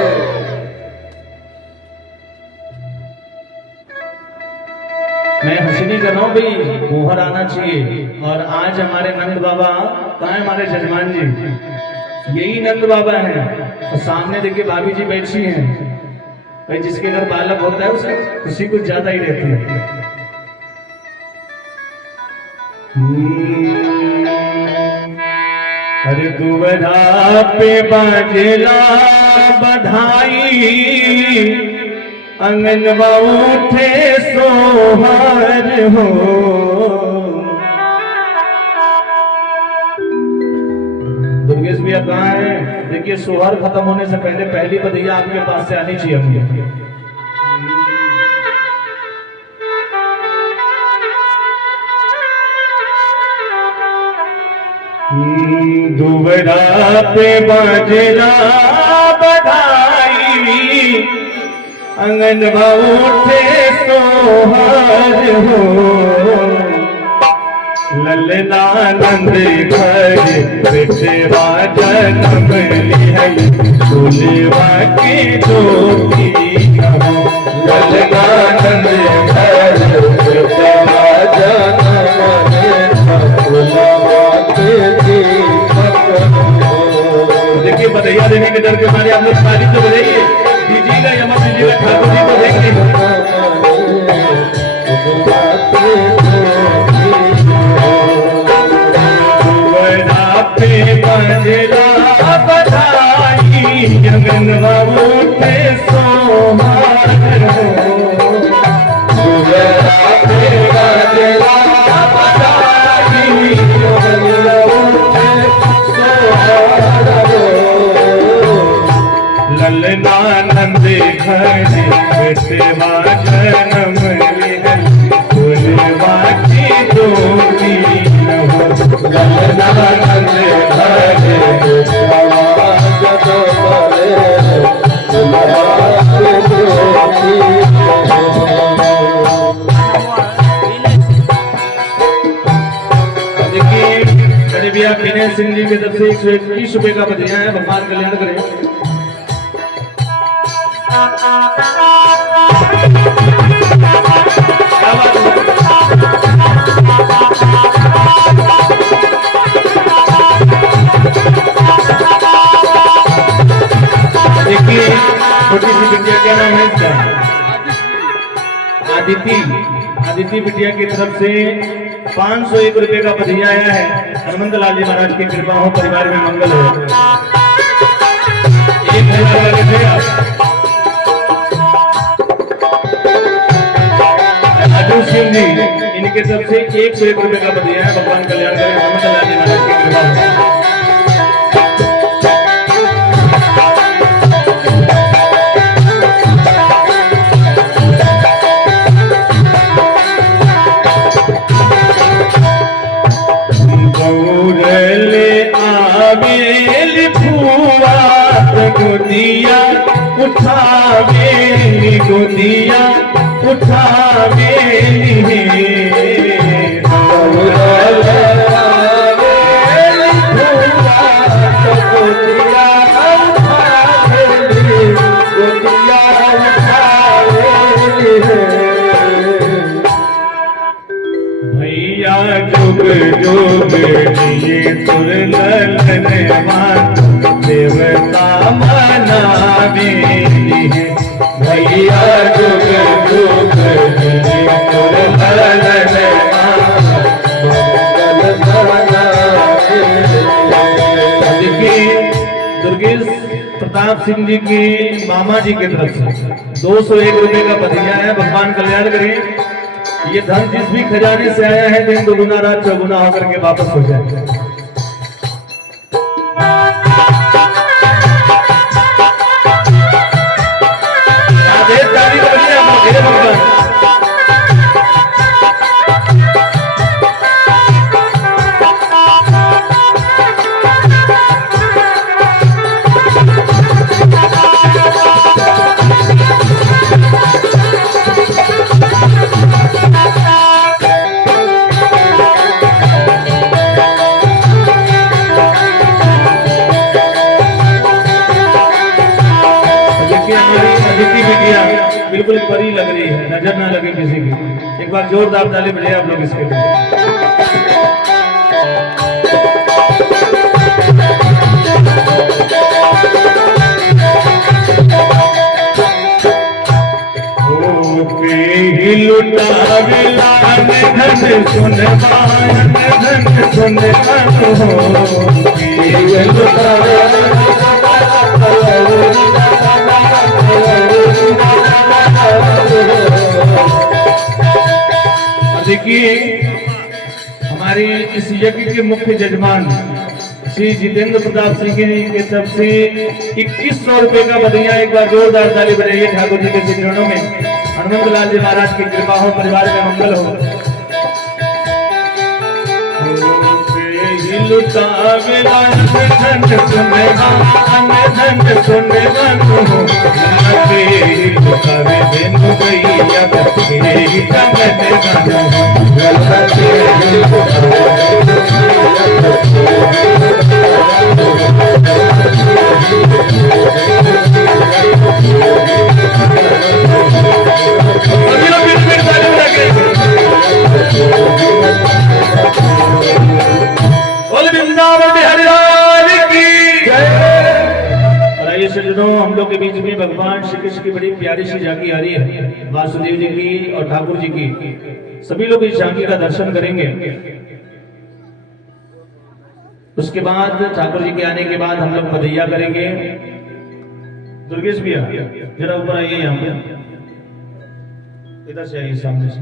मैं हंसी नहीं कर रहा हूँ भाई, मोहर आना चाहिए। और आज हमारे नंद बाबा कहाँ है? हमारे जजमान जी, यही नंद बाबा हैं। और सामने देखिए भाभी जी बैठी हैं। भाई जिसके घर बालक होता है उसकी खुशी कुछ ज्यादा ही रहती है। अरे दुवरा पे बाजला बधाई, अंगनवा उठे सोहर हो। दुर्गेश भैया कहाँ है? देखिए सोहर खत्म होने से पहले पहली बधैया आपके पास से आनी चाहिए मुझे। दुवरा पे बाजला बधाई, अंगनवा उठे सोहर हो। ललनानंद घर बेटवा जन्म लिहल, फूलवा के जोगी कहो। ललनानंद घर बेटवा जन्म लिहल, फूलवा के देखिए बधैया देने के डर के मारे आप लोग शादी तो बधाइए दीजिएगा या मत दीजिएगा, ठाकुर जी को देंगे। बजला बधाई, अंगनवा उठे सोहर हो। ललनानंद घर बेटवा जन्म लिहल, फूलवा की जोगी हो। ललनानंद घर बेटवा जन्म लिहल, फूलवा की जोगी हो। देखिए मेरे भैया विनय सिंह जी की तरफ से 121 रुपए का बधिया है। भगवान कल्याण करें। देखिए छोटी सी बिटिया, क्या नाम है इसका? आदिति। आदिति बिटिया की तरफ से 501 रुपए का बधिया आया है। हनुमंत लाल जी महाराज की कृपा हो, परिवार में मंगल हो। 1000 वाले थे आप सिंह जी, इनके तरफ से 101 रुपए का बधिया है। भगवान कल्याण करें। हनुमंत लाल जी महाराज की कृपा हो। गोदिया उठावेली, गोदिया उठावेली, भैया जुग जुग जिए तुर ललनवा, देवता मनावेली है। भैया जुग जुग जिए तुर ललनवा, देखिए दुर्गेश प्रताप सिंह जी की मामा जी की तरफ से 201 रुपए का बधिया है। भगवान कल्याण करें। ये धन जिस भी खजाने से आया है, दिन दुगुना रात चौगुना होकर के वापस हो जाए। बिल्कुल परी लग रही है, नजर ना लगे किसी की। एक बार जोरदार ताली बजाइए आप लोग इसके लिए। लुटावेला धन सुनवान धन सुनवान हो देखिए हमारे इस यज्ञ के मुख्य जजमान श्री जितेंद्र प्रताप सिंह जी की तरफ से 2100 रुपए का बधाइयां एक बार जोरदार ताली बजाइए ठाकुर जी के चरणों में। हनुमंत लाल जी महाराज की कृपा हो, परिवार का मंगल हो। लुटावेला धन सुनवान धन सुनवान हो लुटावे बेनु गैया तेरी चमन हम लोग के बीच में भगवान श्री कृष्ण की बड़ी प्यारी सी झांकी आ रही है, वासुदेव जी की और ठाकुर जी की। सभी लोग इस झांकी का दर्शन करेंगे। उसके बाद ठाकुर जी के आने के बाद हम लोग बधैया करेंगे। दुर्गेश भैया जरा ऊपर आइए, यहाँ पे इधर से आइए, सामने से।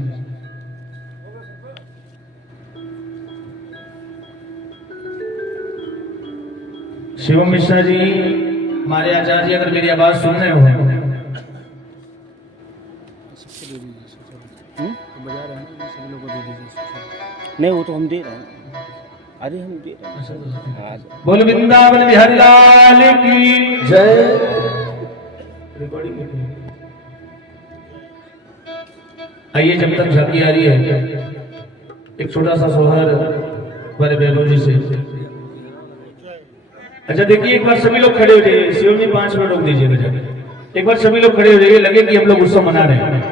शिवम मिश्रा जी हमारे आचार्य जी, अगर मेरी आवाज सुन रहे हो बजा रहे हैं सभी लोगों को दे दीजिए। नहीं वो तो हम दे रहे हैं, अरे हम दे रहे हैं। बोल वृंदावन बिहारी लाल की जय। आइए, जब तक झांकी आ रही है एक छोटा सा सोहर हमारे बहनों जी से। अच्छा देखिए, एक बार सभी लोग खड़े हो जाइए। शिव जी 5 मिनट रोक दीजिएगा। एक बार सभी लोग खड़े हो जाइए, लगे कि हम लोग उत्सव मना रहे हैं।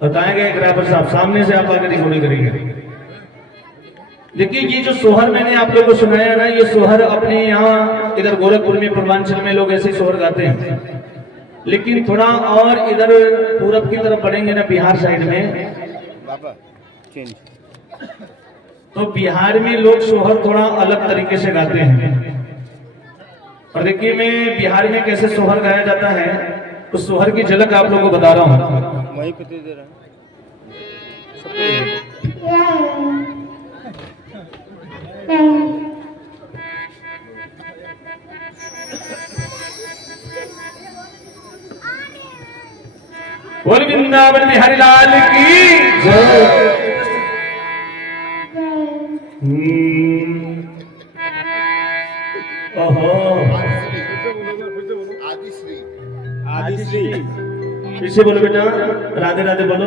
और कहा गए ग्राफर साहब सामने से आप आकर रिकॉर्डिंग करेंगे। देखिए, ये जो सोहर मैंने आप लोगों को सुनाया ना, ये सोहर अपने यहाँ इधर गोरखपुर में पूर्वांचल में लोग ऐसे सोहर गाते हैं, लेकिन थोड़ा और इधर पूरब की तरफ बढ़ेंगे ना, बिहार साइड में, तो बिहार में लोग सोहर थोड़ा अलग तरीके से गाते हैं। और देखिए, मैं बिहार में कैसे सोहर गाया जाता है, तो सोहर की झलक आप लोगों को बता रहा हूँ। वहीं पे दे रहा बोल वृंदावन बिहारी लाल की जय। ओहो, आदिश्री फिर से बोलो बेटा, राधे राधे बोलो।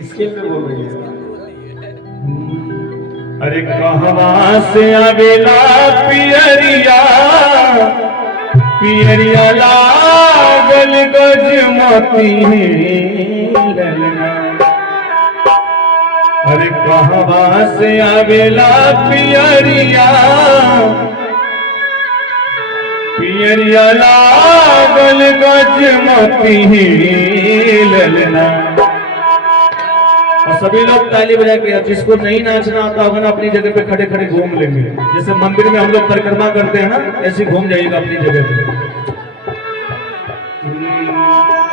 इसके पे बोल रही है। अरे कहवा से आवेला पियरिया, पियरिया लागल गजमती ललना। अरे कहवा से आवेला पियरिया, पियरिया लागल गजमती ललना। और सभी लोग ताली बजा के, जिसको नहीं नाचना आता होगा ना, अपनी जगह पे खड़े खड़े घूम लेंगे। जैसे मंदिर में हम लोग परिक्रमा करते हैं ना, ऐसे घूम जाइएगा अपनी जगह पे।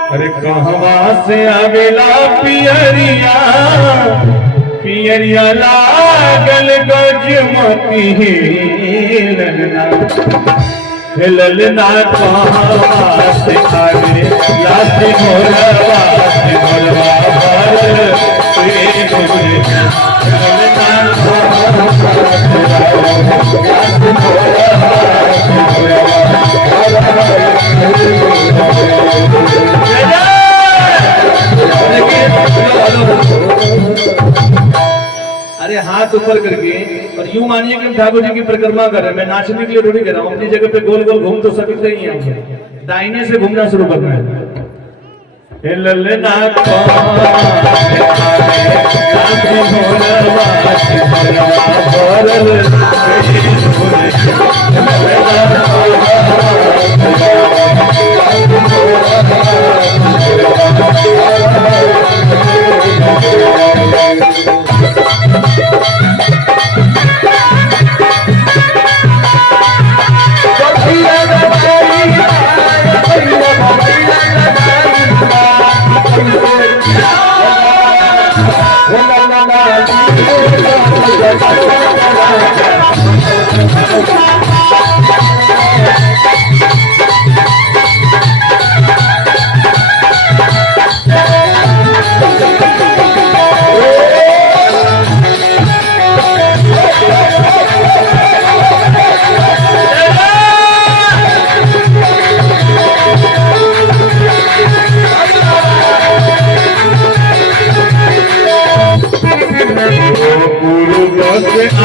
अरे कहवा से आवेला पियरिया, पियरिया लागल गजमती ललना। ललना कहवा से आवे लात मोरवा से मोरवा भर अरे हाथ ऊपर करके, और यूं मानिए कि हम ठाकुर जी की परिक्रमा कर रहे हैं। मैं नाचने के लिए थोड़ी कर रहा हूँ। अपनी जगह पे गोल गोल घूम तो सकते ही हैं। दाहिने से घूमना शुरू करना है। ललना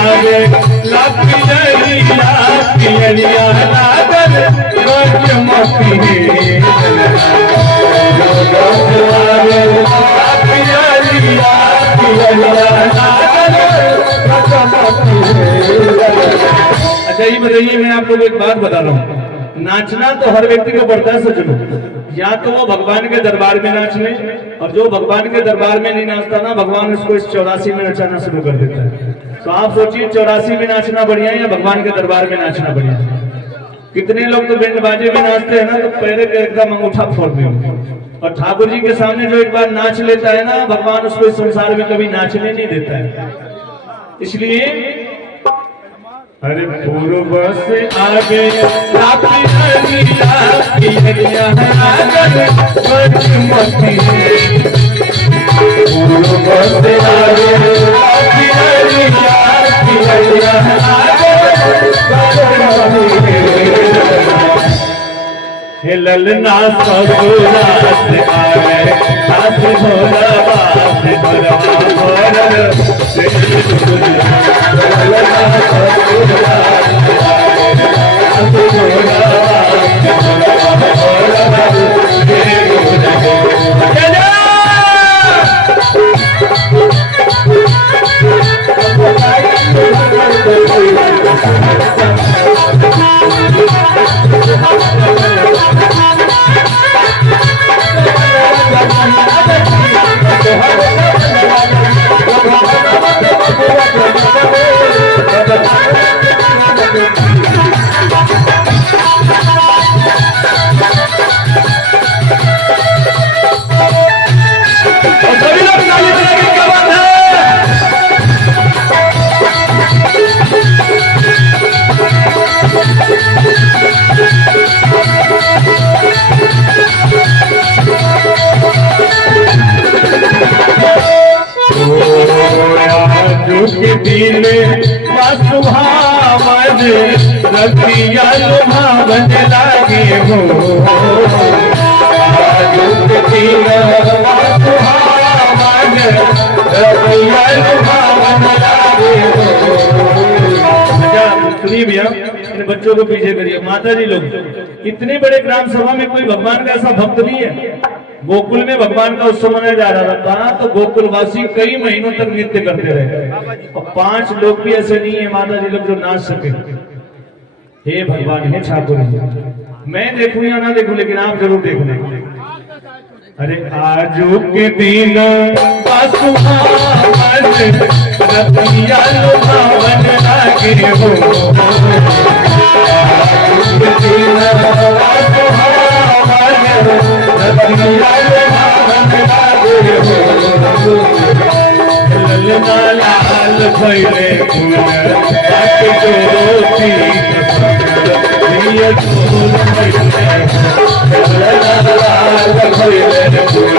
आगे पियरिया लागल मती अच्छा ये बताइए, मैं आप लोग एक बात बता रहा हूँ, नाचना तो हर व्यक्ति को पड़ता है सज्जनों, या तो वो भगवान के दरबार में नाच ले, और जो भगवान के दरबार में नहीं नाचता ना, भगवान उसको इस 84 में नचाना शुरू कर देता है। तो आप सोचिए 84 में नाचना बढ़िया है या भगवान के दरबार में नाचना बढ़िया है? कितने लोग तो बैंड बाजे में नाचते हैं ना, तो पैरे पे एकदम अंगूठा फोड़ देंगे, और ठाकुर जी के सामने जो एक बार नाच लेता है ना, भगवान उसको इस संसार में कभी नाचने नहीं देता है। इसलिए अरे पूर्व से आगे ललना ससुरा से आवे सास भोला बास भोला भोला से ललना ससुरा से आवे सास भोला बास भोला दिल सुभावन रतिया लुभावन लागे हो, दिल सुभावन रतिया लुभावन लागे हो। सुनिए भैया, इन बच्चों को पीछे करिए। माता जी लोग, इतने बड़े ग्राम सभा में कोई भगवान का ऐसा भक्त नहीं है। गोकुल में भगवान का उत्सव मनाया जा रहा था, तो गोकुलवासी कई महीनों तक नृत्य करते रहे, और 5 लोग भी ऐसे नहीं है माता जी लोग जो नाच सके। हे भगवान, हे ठाकुर, मैं देखूं या ना देखूं, लेकिन आप जरूर देखना। अरे आजू के दिन रतिया लुभावन लागे हो, ललना लाल भैले फूल ज्योति ललना लाल भैले फूल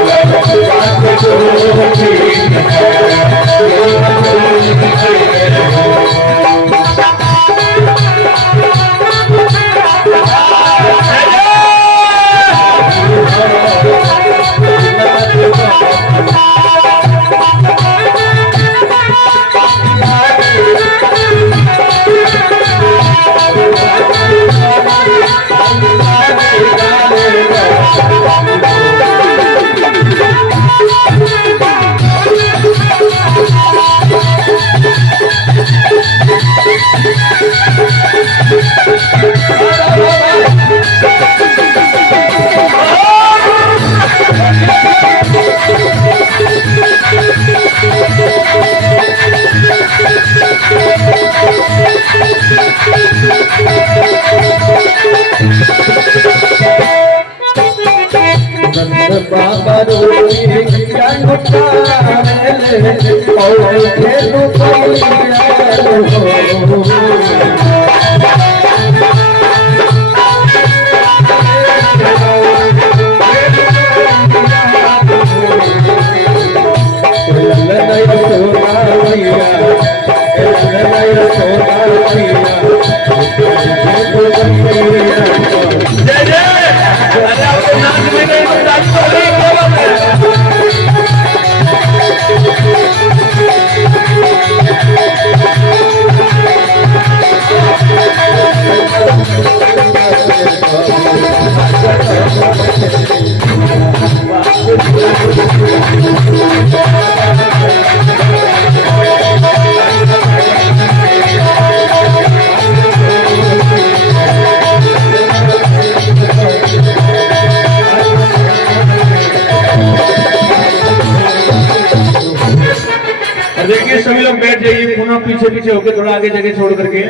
देखिए सभी लोग बैठ जाइए, पुनः पीछे पीछे होकर थोड़ा आगे जगह छोड़ करके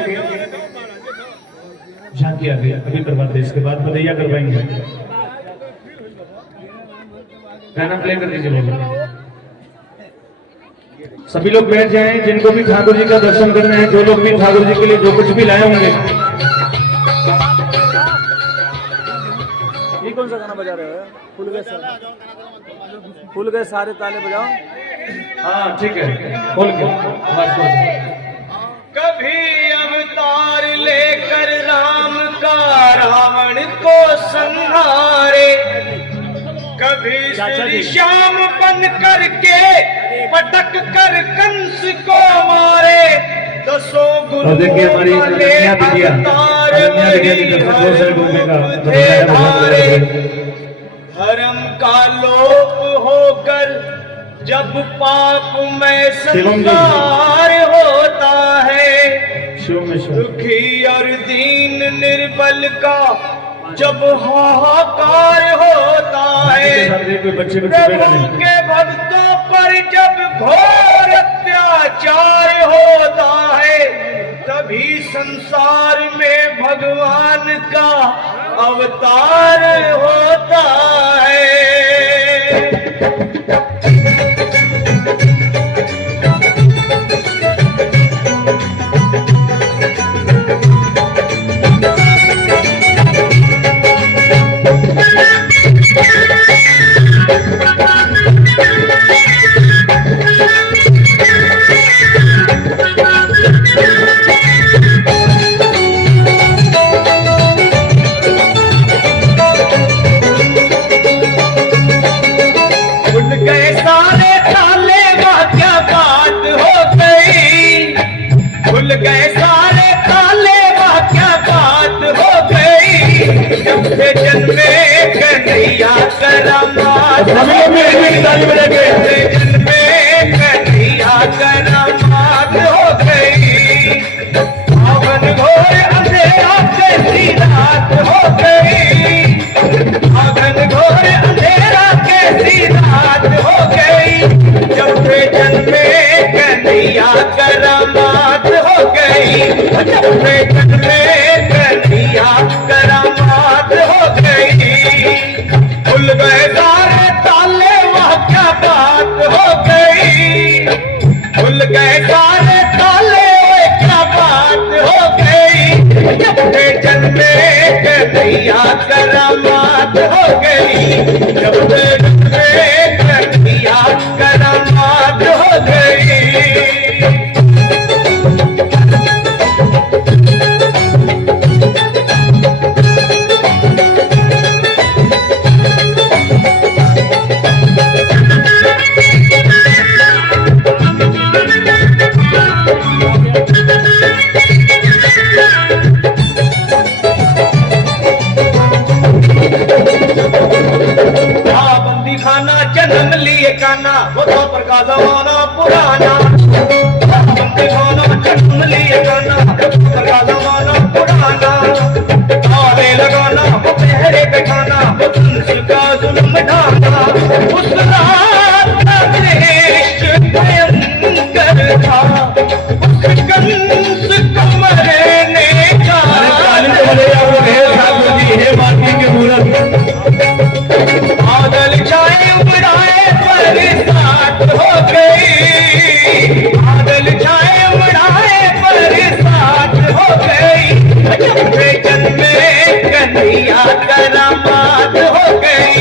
झांकी आगे अभी करवाते, इसके बाद बधैया करवाएंगे। गाना प्ले कर दीजिए लोग। सभी लोग बैठ जाएं, जिनको भी ठाकुर जी का दर्शन करना है, जो लोग भी ठाकुर जी के लिए जो कुछ भी लाए होंगे। ये कौन सा गाना बजा रहे हो? फूल गए सारे ताले बजाओ। हाँ ठीक है, खोल के आवाज खोल के। कभी अवतार लेकर राम का रावण को संहारे, कभी श्री श्याम बन करके पटक कर कंस को मारे। दसों गुरु वाले अवतार धर्म का लोप होकर जब पाप में संसार होता है, दुखी और दीन निर्बल का जब हाहाकार होता है, प्रभु के भक्तों पर जब घोर अत्याचार होता है, तभी संसार में भगवान का अवतार होता है। गए सारे ताले, क्या बात हो गई? जब से जन्मे कन्हैया करामात, जन्मे कन्हैया करामात हो गई। आंगन घोर अंधेरा कैसी रात हो गई, आंगन घोर अंधेरा कैसी रात हो गई। जब से जन्मे कन्हैया करामात हो गई, जब से जन्मे कन्हैया करामात हो गई। खुल गए सारे ताले, वह क्या बात हो गई? खुल गए सारे ताले, वह क्या बात हो गई? जब से जन्मे कन्हैया करामात हो गई, जब से जन्मे कन्हैया करामात हो गई। जन्म लिए काना, वो तो पर का जमाना पुराना। बंदी खाना जन्म लिए काना, पर का जमाना पुराना। ताले लगाना, वो पहरे पे खाना, वो कंस का जुल्म ढाना। उस रात का दृश्य भयंकर था, उस कंस को मरने का। बादल छाए उमड़ाए बरसात हो गई। कन्हैया करामात हो गई,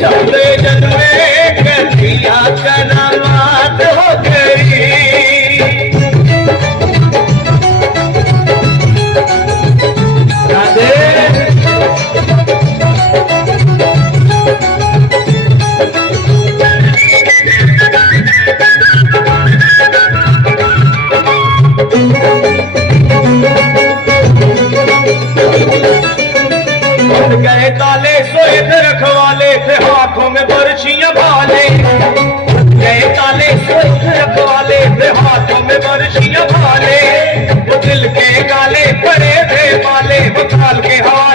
चौथे जन्मे कन्हैया करामात हो गई। राधे गए ताले सोए थे रखवाले थे, हाथों में बरछियां भाले। गए ताले सोए थे रखवाले थे, हाथों में बरछियां भाले। वो दिल के काले पड़े थे माले, वो काल के हाथ